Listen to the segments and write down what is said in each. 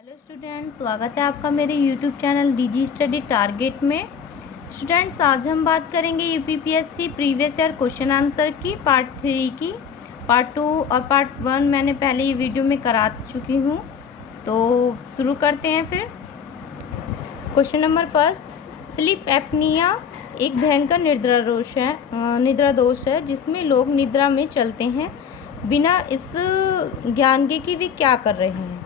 Hello students, स्वागत है आपका मेरे YouTube channel DG study target में। स्टूडेंट्स, आज हम बात करेंगे UPPSC previous year question answer की पार्ट 3 की। पार्ट 2 और पार्ट 1 मैंने पहले ही वीडियो में करा चुकी हूँ, तो शुरू करते हैं फिर। Question number first, sleep apnoea एक भयंकर निद्रा दोष है जिसमें लोग निद्रा में चलते हैं बिना इस ज्ञान के कि वे क्या कर रहे हैं।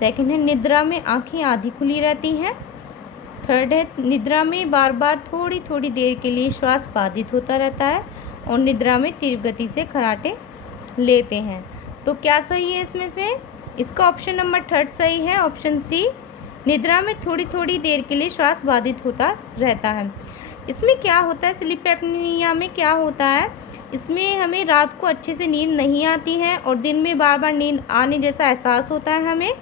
सेकंड है, निद्रा में आंखें आधी खुली रहती हैं। थर्ड है, निद्रा में बार बार थोड़ी थोड़ी देर के लिए श्वास बाधित होता रहता है और निद्रा में तीव्र गति से खर्राटे लेते हैं। तो क्या सही है इसमें से? इसका ऑप्शन नंबर थर्ड सही है, ऑप्शन सी। निद्रा में थोड़ी थोड़ी देर के लिए श्वास बाधित होता रहता है। इसमें क्या होता है, स्लीप एपनिया में क्या होता है, इसमें हमें रात को अच्छे से नींद नहीं आती है और दिन में बार बार नींद आने जैसा एहसास होता है हमें।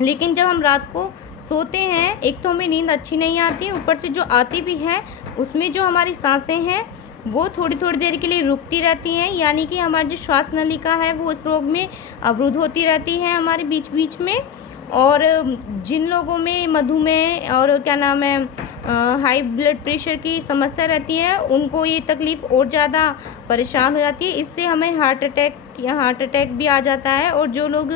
लेकिन जब हम रात को सोते हैं, एक तो हमें नींद अच्छी नहीं आती, ऊपर से जो आती भी है उसमें जो हमारी सांसें हैं वो थोड़ी थोड़ी देर के लिए रुकती रहती हैं, यानी कि हमारी जो श्वास नलिका है वो इस रोग में अवरुद्ध होती रहती है हमारे बीच बीच में। और जिन लोगों में मधुमेह और क्या नाम है हाई ब्लड प्रेशर की समस्या रहती है, उनको ये तकलीफ़ और ज़्यादा परेशान हो जाती है। इससे हमें हार्ट अटैक भी आ जाता है। और जो लोग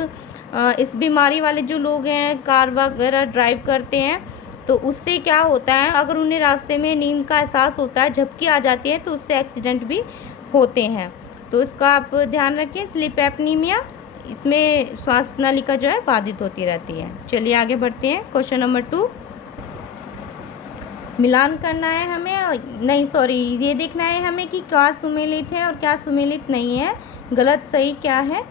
इस बीमारी वाले जो लोग हैं, कार वगैरह ड्राइव करते हैं, तो उससे क्या होता है, अगर उन्हें रास्ते में नींद का एहसास होता है, झपकी आ जाती है, तो उससे एक्सीडेंट भी होते हैं। तो इसका आप ध्यान रखें। स्लीप एपनीमिया, इसमें श्वास नलिका जो है बाधित होती रहती है। चलिए आगे बढ़ते हैं। क्वेश्चन नंबर 2, मिलान करना है हमें, नहीं सॉरी, ये देखना है हमें कि क्या सुमेलित है और क्या सुमेलित नहीं है, गलत सही क्या है।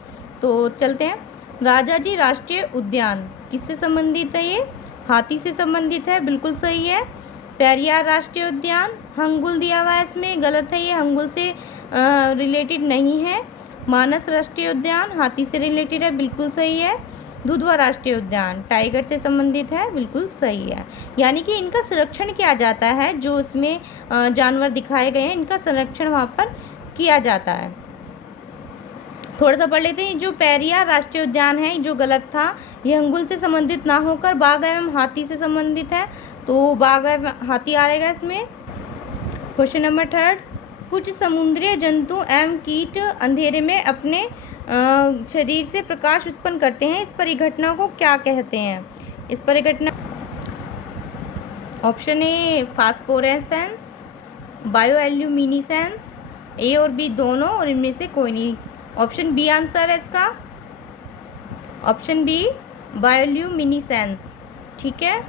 तो चलते हैं। राजाजी राष्ट्रीय उद्यान किससे संबंधित है? ये हाथी से संबंधित है, बिल्कुल सही है। पेरियार राष्ट्रीय उद्यान, हंगुल दिया हुआ है इसमें, गलत है, ये हंगुल से रिलेटेड नहीं है। मानस राष्ट्रीय उद्यान हाथी से रिलेटेड है, बिल्कुल सही है। दुधवा राष्ट्रीय उद्यान टाइगर से संबंधित है, बिल्कुल सही है। यानी कि इनका संरक्षण किया जाता है, जो इसमें जानवर दिखाए गए हैं इनका संरक्षण वहाँ पर किया जाता है। थोड़ा सा पढ़ लेते हैं। जो पेरियार राष्ट्रीय उद्यान है, जो गलत था, ये अंगुल से संबंधित ना होकर बाघ एवं हाथी से संबंधित है, तो बाघ एवं हाथी आएगा इसमें। क्वेश्चन नंबर थर्ड, कुछ समुद्री जंतु एवं कीट अंधेरे में अपने शरीर से प्रकाश उत्पन्न करते हैं, इस परिघटना को क्या कहते हैं? इस परिघटना, ऑप्शन ए फास्फोरेसेंस, बायोएल्यूमिनेसेंस, ए और बी दोनों, और इनमें से कोई नहीं। ऑप्शन बी आंसर है इसका, ऑप्शन बी बायोल्यूमिनेसेंस, ठीक है।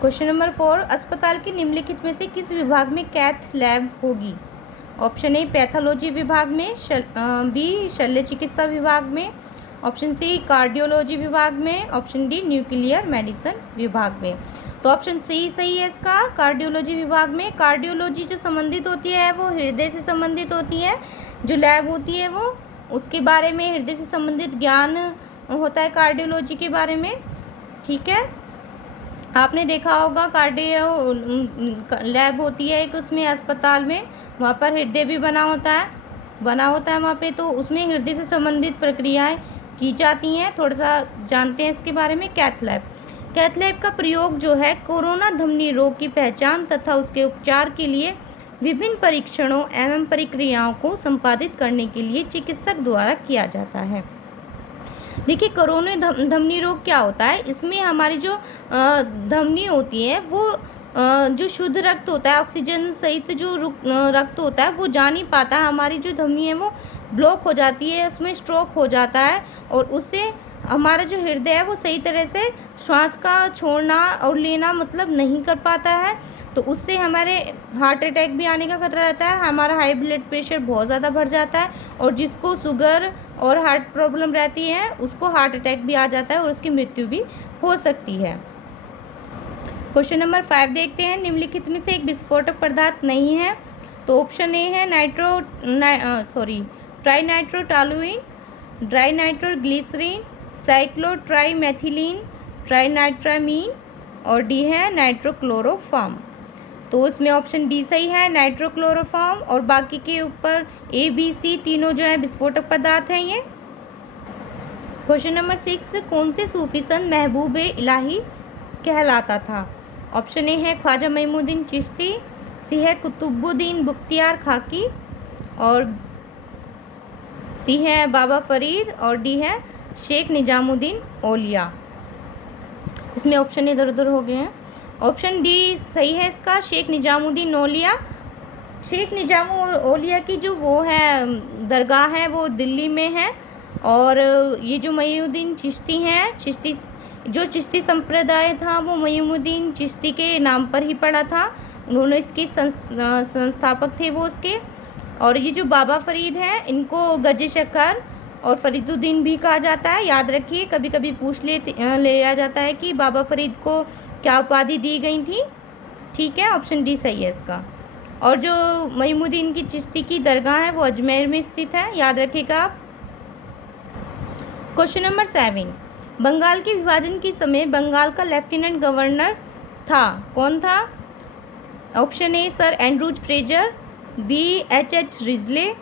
क्वेश्चन नंबर 4, अस्पताल के निम्नलिखित में से किस विभाग में कैथ लैब होगी? ऑप्शन ए पैथोलॉजी विभाग में, बी शल्य चिकित्सा विभाग में, ऑप्शन सी कार्डियोलॉजी विभाग में, ऑप्शन डी न्यूक्लियर मेडिसिन विभाग में। तो ऑप्शन सी सही है इसका, कार्डियोलॉजी विभाग में। कार्डियोलॉजी जो संबंधित होती है वो हृदय से संबंधित होती है, जो लैब होती है वो उसके बारे में हृदय से संबंधित ज्ञान होता है कार्डियोलॉजी के बारे में, ठीक है। आपने देखा होगा कार्डियो लैब होती है एक उसमें अस्पताल में, वहाँ पर हृदय भी बना होता है वहाँ पे, तो उसमें हृदय से संबंधित प्रक्रियाएं की जाती हैं। थोड़ा सा जानते हैं इसके बारे में। कैथ लैब का प्रयोग जो है कोरोना धमनी रोग की पहचान तथा उसके उपचार के लिए विभिन्न परीक्षणों एवं प्रक्रियाओं को संपादित करने के लिए चिकित्सक द्वारा किया जाता है। देखिए, कोरोना धमनी रोग क्या होता है, इसमें हमारी जो धमनी होती है वो जो शुद्ध रक्त होता है, ऑक्सीजन सहित जो रक्त होता है वो जा नहीं पाता है, हमारी जो धमनी है वो ब्लॉक हो जाती है, उसमें स्ट्रोक हो जाता है, और उससे हमारा जो हृदय है वो सही तरह से श्वास का छोड़ना और लेना मतलब नहीं कर पाता है, तो उससे हमारे हार्ट अटैक भी आने का खतरा रहता है, हमारा हाई ब्लड प्रेशर बहुत ज़्यादा बढ़ जाता है, और जिसको शुगर और हार्ट प्रॉब्लम रहती है उसको हार्ट अटैक भी आ जाता है और उसकी मृत्यु भी हो सकती है। क्वेश्चन नंबर 5 देखते हैं। निम्नलिखित में से एक विस्फोटक पदार्थ नहीं है, तो ऑप्शन ए है ट्राइनाइट्रोटॉलुइन, ड्राइनाइट्रोग्लिसरीन, साइक्लोट्राइमेथिलीन, ट्राइनाइट्रामीन, और डी है नाइट्रोक्लोरोफॉर्म। तो इसमें ऑप्शन डी सही है, नाइट्रोक्लोरोफॉर्म, और बाकी के ऊपर ए बी सी तीनों जो है विस्फोटक पदार्थ हैं ये। क्वेश्चन नंबर 6, कौन से सूफी संत महबूब इलाही कहलाता था? ऑप्शन ए है ख्वाजा मोइनुद्दीन चिश्ती, सी है कुतुबुद्दीन बख्तियार खाकी, और सी है बाबा फरीद, और डी है शेख निजामुद्दीन औलिया। इसमें ऑप्शन इधर उधर हो गए हैं। ऑप्शन डी सही है इसका, शेख निजामुद्दीन औलिया। शेख निजामुद्दीन औलिया की जो वो है दरगाह है वो दिल्ली में है, और ये जो मोइनुद्दीन चिश्ती हैं, चिश्ती संप्रदाय था वो मोइनुद्दीन चिश्ती के नाम पर ही पड़ा था, उन्होंने इसके संस्थापक थे वो उसके। और ये जो बाबा फरीद हैं इनको गजे शक्कर और फरीदुद्दीन भी कहा जाता है। याद रखिए, कभी कभी पूछ लिया जाता है कि बाबा फरीद को क्या उपाधि दी गई थी। ठीक है, ऑप्शन डी सही है इसका। और जो मोइनुद्दीन की चिश्ती की दरगाह है वो अजमेर में स्थित है, याद रखिएगा आप। क्वेश्चन नंबर 7, बंगाल के विभाजन के समय बंगाल का लेफ्टिनेंट गवर्नर था, कौन था? Option A sir Andrews Fraser, B H Risley,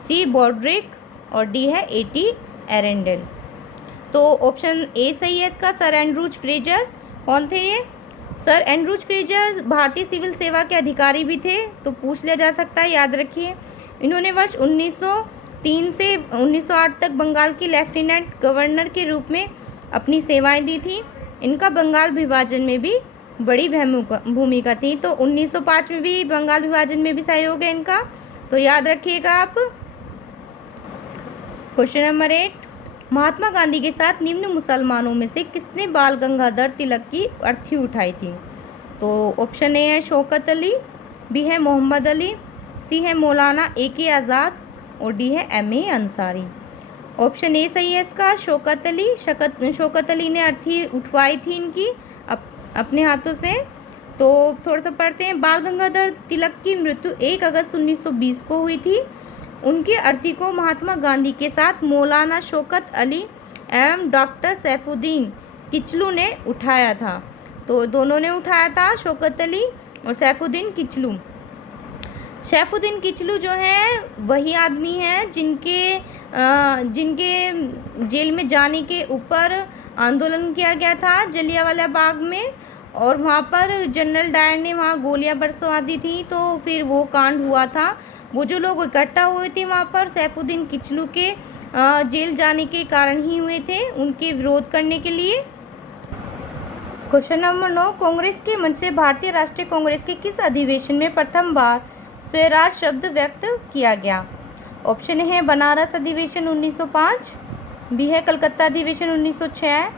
C Brodrick, और डी है एटी एरेंडल। तो ऑप्शन ए सही है इसका, सर एंड्रूज फ्रेजर। कौन थे ये? सर एंड्रूज फ्रेजर भारतीय सिविल सेवा के अधिकारी भी थे, तो पूछ लिया जा सकता है, याद रखिए। इन्होंने वर्ष 1903 से 1908 तक बंगाल की लेफ्टिनेंट गवर्नर के रूप में अपनी सेवाएं दी थी। इनका बंगाल विभाजन में भी बड़ी भूमिका थी, तो 1905 में भी बंगाल विभाजन में भी सहयोग है इनका, तो याद रखिएगा आप। क्वेश्चन नंबर 8, महात्मा गांधी के साथ निम्न मुसलमानों में से किसने बाल गंगाधर तिलक की अर्थी उठाई थी? तो ऑप्शन ए है शौकत अली, बी है मोहम्मद अली, सी है मौलाना ए.के. आज़ाद, और डी है M.A. अंसारी। ऑप्शन ए सही है इसका, शौकत अली। शौकत अली ने अर्थी उठवाई थी इनकी अपने हाथों से। तो थोड़ा सा पढ़ते हैं। बाल गंगाधर तिलक की मृत्यु 1 अगस्त 1920 को हुई थी। उनकी अर्थी को महात्मा गांधी के साथ मौलाना शौकत अली एवं डॉक्टर सैफुद्दीन किचलू ने उठाया था। तो दोनों ने उठाया था, शौकत अली और सैफुद्दीन किचलू। सैफुद्दीन किचलू जो हैं वही आदमी हैं जिनके जेल में जाने के ऊपर आंदोलन किया गया था जलियांवाला बाग में, और वहाँ पर जनरल डायर ने वहाँ गोलियां बरसवा दी थी, तो फिर वो कांड हुआ था। वो जो लोग इकट्ठा हुए थे वहाँ पर सैफुद्दीन किचलू के जेल जाने के कारण ही हुए थे, उनके विरोध करने के लिए। क्वेश्चन नंबर 9, कांग्रेस के मंच से भारतीय राष्ट्रीय कांग्रेस के किस अधिवेशन में प्रथम बार स्वराज शब्द व्यक्त किया गया? ऑप्शन है बनारस अधिवेशन 1905, बी है कलकत्ता अधिवेशन 1906,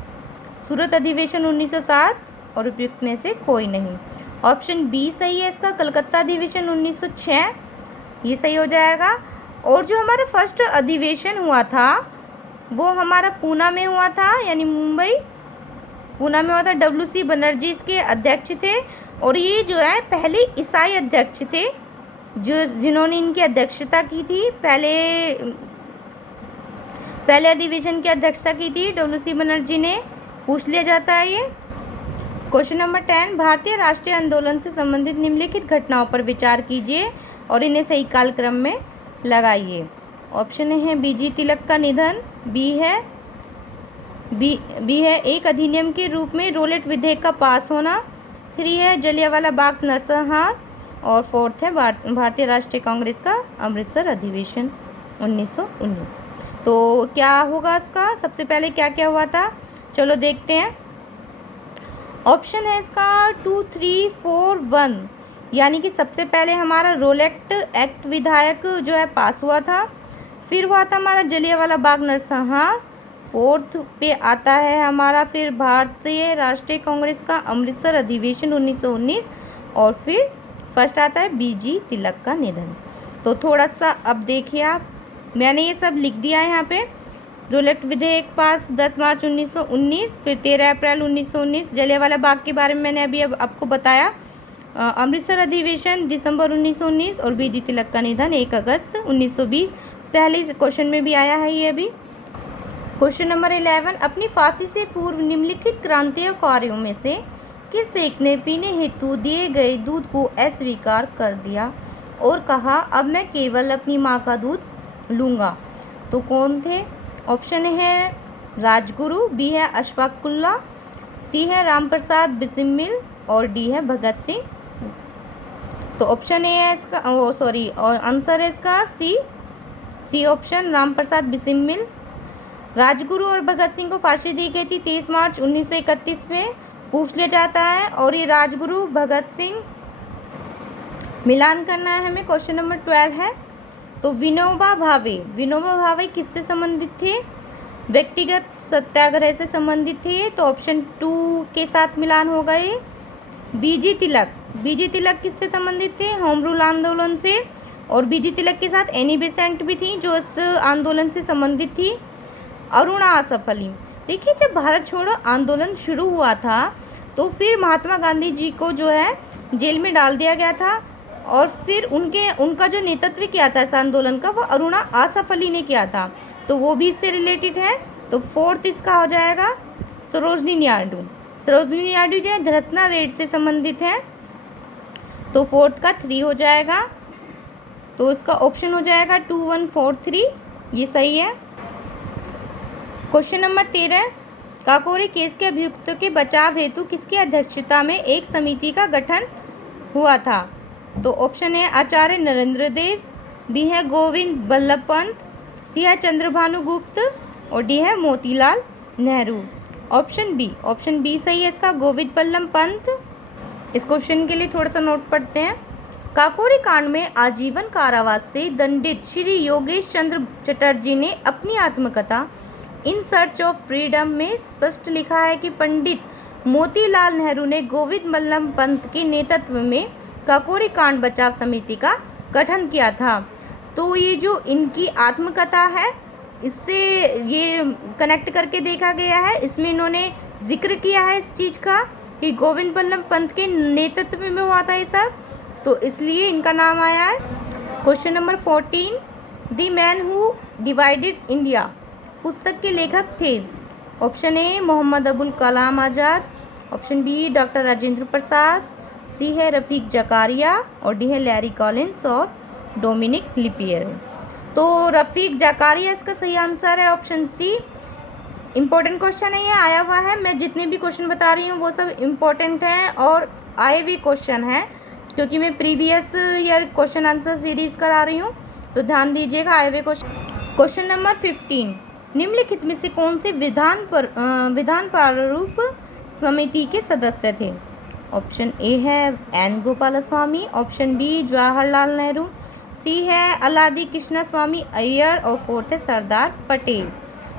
सूरत अधिवेशन 1907, और उपयुक्त में से कोई नहीं। ऑप्शन बी सही है इसका, कलकत्ता अधिवेशन 1906, ये सही हो जाएगा। और जो हमारा फर्स्ट अधिवेशन हुआ था वो हमारा पूना में हुआ था, यानी मुंबई पूना में हुआ था। WC बनर्जी इसके अध्यक्ष थे, और ये जो है पहले ईसाई अध्यक्ष थे जिन्होंने इनकी अध्यक्षता की थी। पहले अधिवेशन की अध्यक्षता की थी WC बनर्जी ने, पूछ लिया जाता है ये। क्वेश्चन नंबर 10, भारतीय राष्ट्रीय आंदोलन से संबंधित निम्नलिखित घटनाओं पर विचार कीजिए और इन्हें सही कालक्रम में लगाइए। ऑप्शन है BG तिलक का निधन, बी है एक अधिनियम के रूप में रोलेट विधेयक का पास होना, 3 है जलियांवाला बाग नरसंहार, और 4th है भारतीय राष्ट्रीय कांग्रेस का अमृतसर अधिवेशन 1919। तो क्या होगा इसका, सबसे पहले क्या क्या हुआ था, चलो देखते हैं। ऑप्शन है इसका 2, 3, 4, 1, यानी कि सबसे पहले हमारा रोलेट एक्ट विधायक जो है पास हुआ था, फिर हुआ था हमारा जलियांवाला बाग नरसंहार, 4th पे आता है हमारा फिर भारतीय राष्ट्रीय कांग्रेस का अमृतसर अधिवेशन 1919, और फिर फर्स्ट आता है BG तिलक का निधन। तो थोड़ा सा अब देखिए आप, मैंने ये सब लिख दिया है यहाँ पे। रोलेट विधेयक पास 10 मार्च 1919, फिर 13 अप्रैल 1919, जलियांवाला बाग के बारे में मैंने अभी अब आपको बताया, अमृतसर अधिवेशन दिसंबर 1919, और BG तिलक का निधन 1 अगस्त 1920। पहले क्वेश्चन में भी आया है ये अभी। क्वेश्चन नंबर 11, अपनी फांसी से पूर्व निम्नलिखित क्रांतीय कार्यों में से किस एक ने पीने हेतु दिए गए दूध को अस्वीकार कर दिया और कहा अब मैं केवल अपनी माँ का दूध लूँगा? तो कौन थे? ऑप्शन है राजगुरु, बी है अशफाकुल्ला, सी है रामप्रसाद बिस्मिल और डी है भगत सिंह। तो ऑप्शन ए है इसका, और आंसर है इसका सी ऑप्शन, रामप्रसाद बिस्मिल। राजगुरु और भगत सिंह को फांसी दी गई थी 23 मार्च 1931 में, पूछ लिया जाता है। और ये राजगुरु भगत सिंह, मिलान करना है हमें। क्वेश्चन नंबर 12 है। तो विनोबा भावे किससे संबंधित थे? व्यक्तिगत सत्याग्रह से संबंधित थे, तो ऑप्शन 2 के साथ मिलान होगा ये। बीजी तिलक किससे संबंधित थे? होम रूल आंदोलन से। और बीजी तिलक के साथ एनी बेसेंट भी थी जो इस आंदोलन से संबंधित थी। अरुणा आसफ अली, देखिए जब भारत छोड़ो आंदोलन शुरू हुआ था तो फिर महात्मा गांधी जी को जो है जेल में डाल दिया गया था, और फिर उनका जो नेतृत्व किया था इस आंदोलन का वो अरुणा आसफ अली ने किया था, तो वो भी इससे रिलेटेड है। तो 4th इसका हो जाएगा सरोजनी नायडू जो है धरसना रेड से संबंधित है, तो 4th का 3 हो जाएगा। तो इसका ऑप्शन हो जाएगा 2143, ये सही है। क्वेश्चन नंबर 13, काकोरी केस के अभियुक्तों के बचाव हेतु किसकी अध्यक्षता में एक समिति का गठन हुआ था? तो ऑप्शन है आचार्य नरेंद्र देव, बी है गोविंद बल्लभ पंत, सी है चंद्रभानु गुप्त और डी है मोतीलाल नेहरू। ऑप्शन बी सही है इसका, गोविंद बल्लभ पंत। इस क्वेश्चन के लिए थोड़ा सा नोट पढ़ते हैं। काकोरी कांड में आजीवन कारावास से दंडित श्री योगेश चंद्र चटर्जी ने अपनी आत्मकथा इन सर्च ऑफ फ्रीडम में स्पष्ट लिखा है कि पंडित मोतीलाल नेहरू ने गोविंद बल्लभ पंत के नेतृत्व में काकोरी कांड बचाव समिति का गठन किया था। तो ये जो इनकी आत्मकथा है इससे ये कनेक्ट करके देखा गया है, इसमें इन्होंने जिक्र किया है इस चीज़ का कि गोविंद बल्लभ पंत के नेतृत्व में हुआ था ये सब, तो इसलिए इनका नाम आया है। Question number 14, the man who divided India पुस्तक के लेखक थे? Option A Mohammad Abul Kalam Azad, option B doctor Rajendra Prasad, C है रफीक जकारिया और डी है लैरी कॉलिंस और डोमिनिक लिपियर। तो रफीक जकारिया इसका सही आंसर है, ऑप्शन सी। इम्पोर्टेंट क्वेश्चन है, ये आया हुआ है। मैं जितने भी क्वेश्चन बता रही हूँ वो सब इम्पोर्टेंट हैं और आए हुए क्वेश्चन हैं, क्योंकि मैं previous year question answer series करा रही हूँ, तो ध्यान दीजिएगा आए हुए क्वेश्चन। क्वेश्चन नंबर 15, निम्नलिखित में से कौन से विधान प्रारूप समिति के सदस्य थे? ऑप्शन ए है N Gopalaswami, option B Jawaharlal Nehru, C है अलादी कृष्ण स्वामी अय्यर और 4th है सरदार पटेल।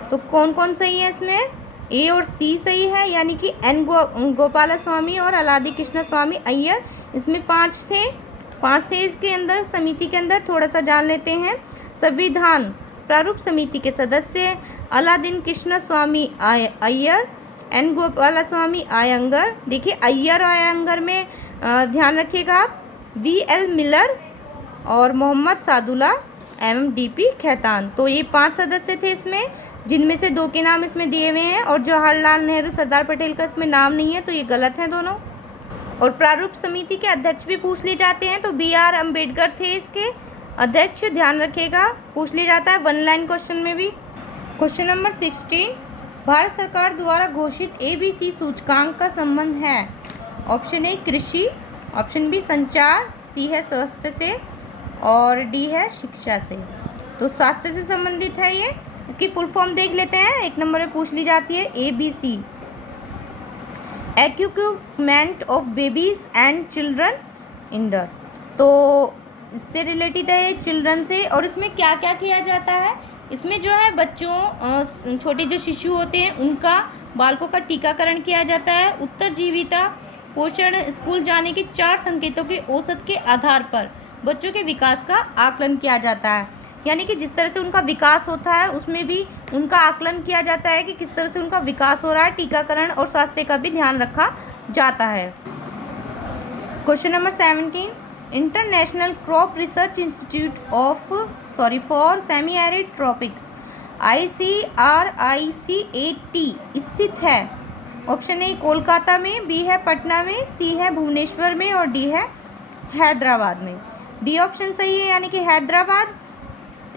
तो कौन कौन सही है इसमें? ए और सी सही है, यानी कि एन गोपालस्वामी और अलादी कृष्ण स्वामी अय्यर, इसमें 5 थे इसके अंदर समिति के अंदर। थोड़ा सा जान लेते हैं। संविधान प्रारूप समिति के सदस्य अलादीन कृष्ण स्वामी अय्यर, एन गोपालस्वामी अयंगर। देखिए अय्यर और अयंगर में ध्यान रखिएगा आप, VL मिलर और मोहम्मद सादुल्ला एवं DP खेतान। तो ये 5 सदस्य थे इसमें, जिनमें से 2 के नाम इसमें दिए हुए हैं और जवाहरलाल नेहरू सरदार पटेल का इसमें नाम नहीं है, तो ये गलत हैं दोनों। और प्रारूप समिति के अध्यक्ष भी पूछ लिए जाते हैं, तो BR अम्बेडकर थे इसके अध्यक्ष, ध्यान रखिएगा, पूछ लिया जाता है 1 लाइन क्वेश्चन में भी। क्वेश्चन नंबर 16, भारत सरकार द्वारा घोषित ABC सूचकांक का संबंध है? ऑप्शन ए कृषि, ऑप्शन बी संचार, सी है स्वास्थ्य से और डी है शिक्षा से। तो स्वास्थ्य से संबंधित है ये। इसकी फुल फॉर्म देख लेते हैं, 1 नंबर में पूछ ली जाती है ABC, equipment of babies and children इंडर। तो इससे रिलेटेड है चिल्ड्रन से। और इसमें क्या क्या किया जाता है? इसमें जो है बच्चों, छोटे जो शिशु होते हैं उनका बालकों का टीकाकरण किया जाता है। उत्तरजीविता, पोषण, स्कूल जाने के 4 संकेतों के औसत के आधार पर बच्चों के विकास का आकलन किया जाता है। यानी कि जिस तरह से उनका विकास होता है उसमें भी उनका आकलन किया जाता है कि किस तरह से उनका विकास हो रहा है। टीकाकरण और स्वास्थ्य का भी ध्यान रखा जाता है। Question number 17, international crop research institute for semi arid tropics ICRICAT स्थित है? ऑप्शन ए कोलकाता में, बी है पटना में, सी है भुवनेश्वर में और डी है हैदराबाद में। डी ऑप्शन सही है, यानी कि हैदराबाद।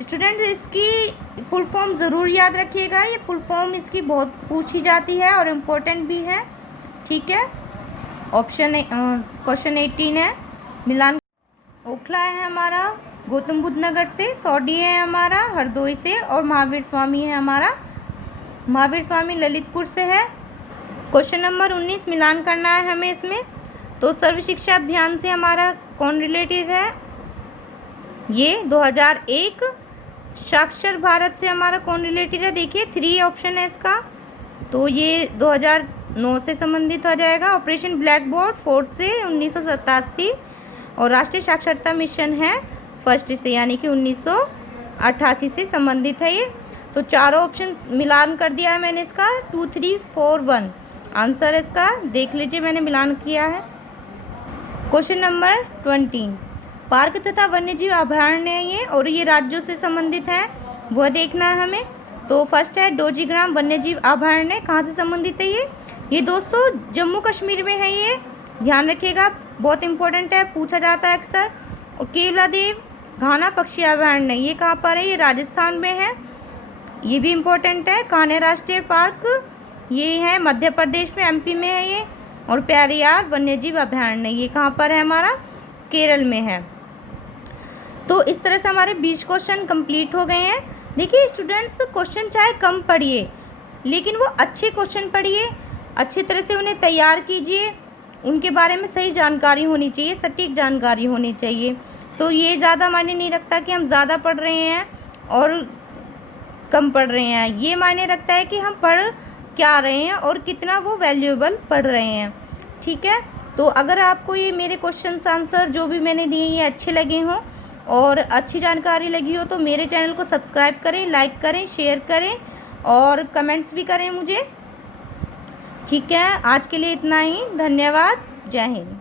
स्टूडेंट्स इसकी फुल फॉर्म ज़रूर याद रखिएगा, ये फुल फॉर्म इसकी बहुत पूछी जाती है और इम्पोर्टेंट भी है। ठीक है, ऑप्शन क्वेश्चन 18 है मिलान। ओखला है हमारा गौतम बुद्ध नगर से, सौडी है हमारा हरदोई से, और महावीर स्वामी है हमारा, महावीर स्वामी ललितपुर से है। क्वेश्चन नंबर 19 मिलान करना है हमें इसमें। तो सर्व शिक्षा अभियान से हमारा कौन रिलेटेड है, ये 2001। साक्षर भारत से हमारा कौन रिलेटेड है, देखिए 3 ऑप्शन है इसका, तो ये 2009 से संबंधित हो जाएगा। ऑपरेशन ब्लैक बोर्ड 4 से 1987, और राष्ट्रीय साक्षरता मिशन है 1 से, यानी कि 1988 से संबंधित है ये। तो चारों ऑप्शन मिलान कर दिया है मैंने इसका, 2, 3, 4, 1 आंसर इसका, देख लीजिए मैंने मिलान किया है। क्वेश्चन नंबर 20 पार्क तथा वन्यजीव अभयारण्य है ये, और ये राज्यों से संबंधित है, वह देखना है हमें। तो फर्स्ट है डोजीग्राम वन्यजीव अभयारण्य, कहाँ से संबंधित है ये दोस्तों जम्मू कश्मीर में है, ये ध्यान रखिएगा, बहुत इंपॉर्टेंट है, पूछा जाता है अक्सर। और केवलादेव घाना पक्षी अभयारण्य, ये कहाँ पर है, ये राजस्थान में है, ये भी इम्पोर्टेंट है। कान्हा राष्ट्रीय पार्क ये है मध्य प्रदेश में, एमपी में है ये। और प्यारियार वन्यजीव अभयारण्य ये कहाँ पर है, हमारा केरल में है। तो इस तरह से हमारे 20 क्वेश्चन कंप्लीट हो गए हैं। देखिए स्टूडेंट्स, क्वेश्चन चाहे कम पढ़िए, लेकिन वो अच्छे क्वेश्चन पढ़िए, अच्छी तरह से उन्हें तैयार कीजिए, उनके बारे में सही जानकारी होनी चाहिए, सटीक जानकारी होनी चाहिए। तो ये ज़्यादा मायने नहीं रखता कि हम ज़्यादा पढ़ रहे हैं और कम पढ़ रहे हैं, ये मायने रखता है कि हम पढ़ क्या रहे हैं और कितना वो वैल्यूएबल पढ़ रहे हैं। ठीक है, तो अगर आपको ये मेरे क्वेश्चन आंसर जो भी मैंने दिए ये अच्छे लगे हों और अच्छी जानकारी लगी हो, तो मेरे चैनल को सब्सक्राइब करें, लाइक करें, शेयर करें और कमेंट्स भी करें मुझे। ठीक है, आज के लिए इतना ही, धन्यवाद, जय हिंद।